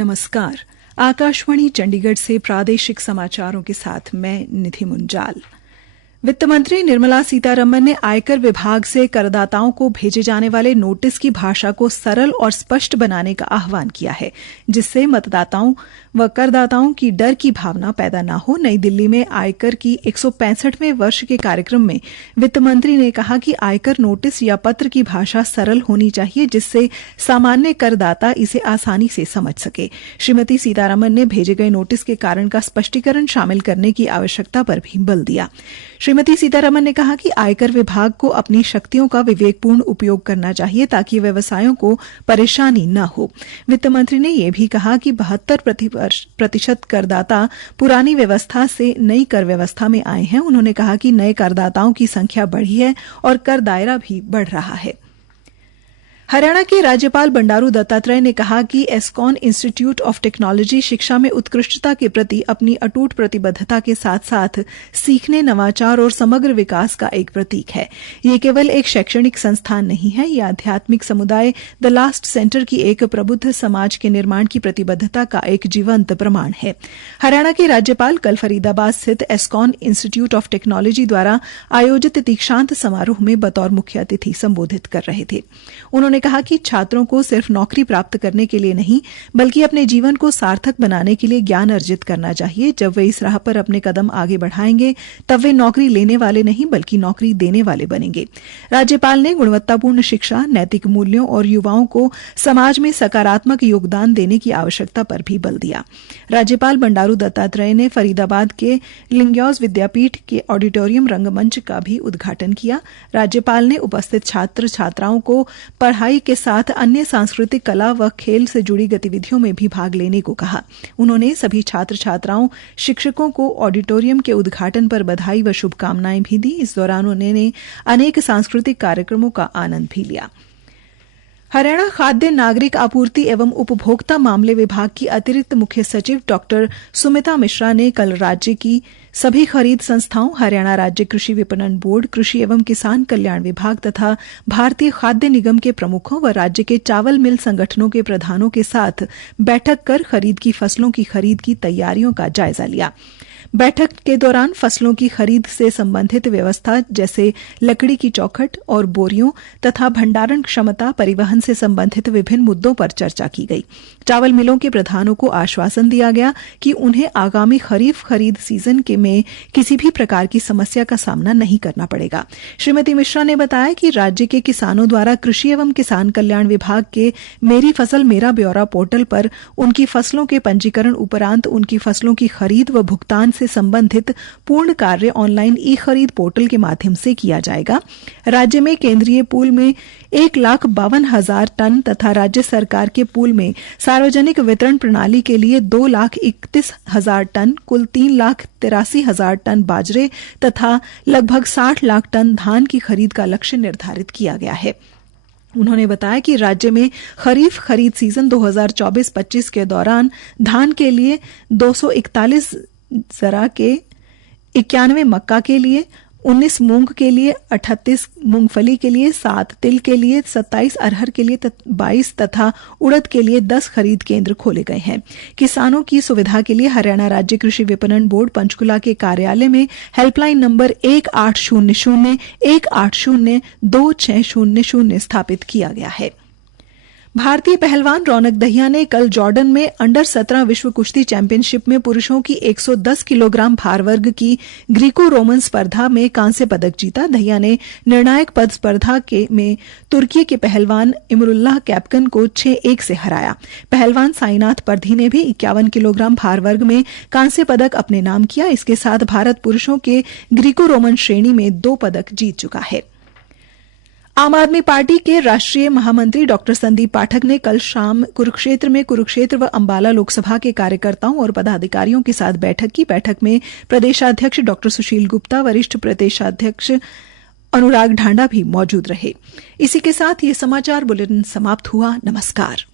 नमस्कार। आकाशवाणी चंडीगढ़ से प्रादेशिक समाचारों के साथ मैं निधि मुंजाल। वित्त मंत्री निर्मला सीतारमण ने आयकर विभाग से करदाताओं को भेजे जाने वाले नोटिस की भाषा को सरल और स्पष्ट बनाने का आह्वान किया है, जिससे मतदाताओं व करदाताओं की डर की भावना पैदा न हो। नई दिल्ली में आयकर की 165वें वर्ष के कार्यक्रम में वित्त मंत्री ने कहा कि आयकर नोटिस या पत्र की भाषा सरल होनी चाहिए, जिससे सामान्य करदाता इसे आसानी से समझ सके। श्रीमती सीतारमण ने भेजे गए नोटिस के कारण का स्पष्टीकरण शामिल करने की आवश्यकता पर भी बल दिया। श्रीमती सीतारमण ने कहा कि आयकर विभाग को अपनी शक्तियों का विवेकपूर्ण उपयोग करना चाहिए ताकि व्यवसायों को परेशानी न हो। वित्त मंत्री ने यह भी कहा कि 72% करदाता पुरानी व्यवस्था से नई कर व्यवस्था में आए हैं। उन्होंने कहा कि नए करदाताओं की संख्या बढ़ी है और कर दायरा भी बढ़ रहा है। हरियाणा के राज्यपाल बंडारू दत्तात्रेय ने कहा कि एस्कॉन इंस्टीट्यूट ऑफ टेक्नोलॉजी शिक्षा में उत्कृष्टता के प्रति अपनी अटूट प्रतिबद्धता के साथ साथ सीखने, नवाचार और समग्र विकास का एक प्रतीक है। ये केवल एक शैक्षणिक संस्थान नहीं है, यह आध्यात्मिक समुदाय द लास्ट सेंटर की एक प्रबुद्ध समाज के निर्माण की प्रतिबद्धता का एक जीवंत प्रमाण है। हरियाणा के राज्यपाल कल फरीदाबाद स्थित एस्कॉन इंस्टीट्यूट ऑफ टेक्नोलॉजी द्वारा आयोजित दीक्षांत समारोह में बतौर मुख्य अतिथि संबोधित कर रहे थे। उन्होंने कहा कि छात्रों को सिर्फ नौकरी प्राप्त करने के लिए नहीं, बल्कि अपने जीवन को सार्थक बनाने के लिए ज्ञान अर्जित करना चाहिए। जब वे इस राह पर अपने कदम आगे बढ़ाएंगे, तब वे नौकरी लेने वाले नहीं बल्कि नौकरी देने वाले बनेंगे। राज्यपाल ने गुणवत्तापूर्ण शिक्षा, नैतिक मूल्यों और युवाओं को समाज में सकारात्मक योगदान देने की आवश्यकता पर भी बल दिया। राज्यपाल बंडारू दत्तात्रेय ने फरीदाबाद के लिंग्यौज विद्यापीठ के ऑडिटोरियम रंगमंच का भी उद्घाटन किया। राज्यपाल ने उपस्थित छात्र छात्राओं को पढ़ाई के साथ अन्य सांस्कृतिक, कला व खेल से जुड़ी गतिविधियों में भी भाग लेने को कहा। उन्होंने सभी छात्र छात्राओं, शिक्षकों को ऑडिटोरियम के उद्घाटन पर बधाई व शुभकामनाएं भी दी। इस दौरान उन्होंने अनेक सांस्कृतिक कार्यक्रमों का आनंद भी लिया। हरियाणा खाद्य नागरिक आपूर्ति एवं उपभोक्ता मामले विभाग की अतिरिक्त मुख्य सचिव डॉक्टर सुमिता मिश्रा ने कल राज्य की सभी खरीद संस्थाओं, हरियाणा राज्य कृषि विपणन बोर्ड, कृषि एवं किसान कल्याण विभाग तथा भारतीय खाद्य निगम के प्रमुखों व राज्य के चावल मिल संगठनों के प्रधानों के साथ बैठक कर खरीद की फसलों की खरीद की तैयारियों का जायजा लिया। बैठक के दौरान फसलों की खरीद से संबंधित व्यवस्था जैसे लकड़ी की चौखट और बोरियों तथा भंडारण क्षमता, परिवहन से संबंधित विभिन्न मुद्दों पर चर्चा की गई। चावल मिलों के प्रधानों को आश्वासन दिया गया कि उन्हें आगामी खरीफ खरीद सीजन में किसी भी प्रकार की समस्या का सामना नहीं करना पड़ेगा। श्रीमती मिश्रा ने बताया कि राज्य के किसानों द्वारा कृषि एवं किसान कल्याण विभाग के मेरी फसल मेरा ब्यौरा पोर्टल पर उनकी फसलों के पंजीकरण उपरांत उनकी फसलों की खरीद व भुगतान से संबंधित पूर्ण कार्य ऑनलाइन ई खरीद पोर्टल के माध्यम से किया जाएगा। राज्य में केंद्रीय पूल में 1,52,000 टन तथा राज्य सरकार के पूल में सार्वजनिक वितरण प्रणाली के लिए 2,31,000 टन, कुल 3,83,000 टन बाजरे तथा लगभग 60 लाख टन धान की खरीद का लक्ष्य निर्धारित किया गया है। उन्होंने बताया कि राज्य में खरीफ खरीद सीजन 2024-25 के दौरान धान के लिए 241 जरा के 91 मक्का के लिए, 19 मूंग के लिए, 38 मूंगफली के लिए, 7 तिल के लिए, 27 अरहर के लिए, 22 तथा उड़द के लिए 10 खरीद केंद्र खोले गए हैं। किसानों की सुविधा के लिए हरियाणा राज्य कृषि विपणन बोर्ड पंचकुला के कार्यालय में हेल्पलाइन नंबर 1800 180 2600 स्थापित किया गया है। भारतीय पहलवान रौनक दहिया ने कल जॉर्डन में अंडर 17 विश्व कुश्ती चैंपियनशिप में पुरुषों की 110 किलोग्राम भार वर्ग की ग्रीको रोमन स्पर्धा में कांस्य पदक जीता। दहिया ने निर्णायक पद स्पर्धा में तुर्की के पहलवान इमरुल्लाह कैप्कन को 6-1 से हराया। पहलवान साईनाथ परधी ने भी 51 किलोग्राम भार वर्ग में कांस्य पदक अपने नाम किया। इसके साथ भारत पुरुषों के ग्रीको रोमन श्रेणी में 2 पदक जीत चुका है। आम आदमी पार्टी के राष्ट्रीय महामंत्री डॉक्टर संदीप पाठक ने कल शाम कुरुक्षेत्र में कुरुक्षेत्र व अंबाला लोकसभा के कार्यकर्ताओं और पदाधिकारियों के साथ बैठक की। बैठक में प्रदेशाध्यक्ष डॉक्टर सुशील गुप्ता, वरिष्ठ प्रदेशाध्यक्ष अनुराग ढांडा भी मौजूद रहे। इसी के साथ ये समाचार बुलेटिन समाप्त हुआ। नमस्कार।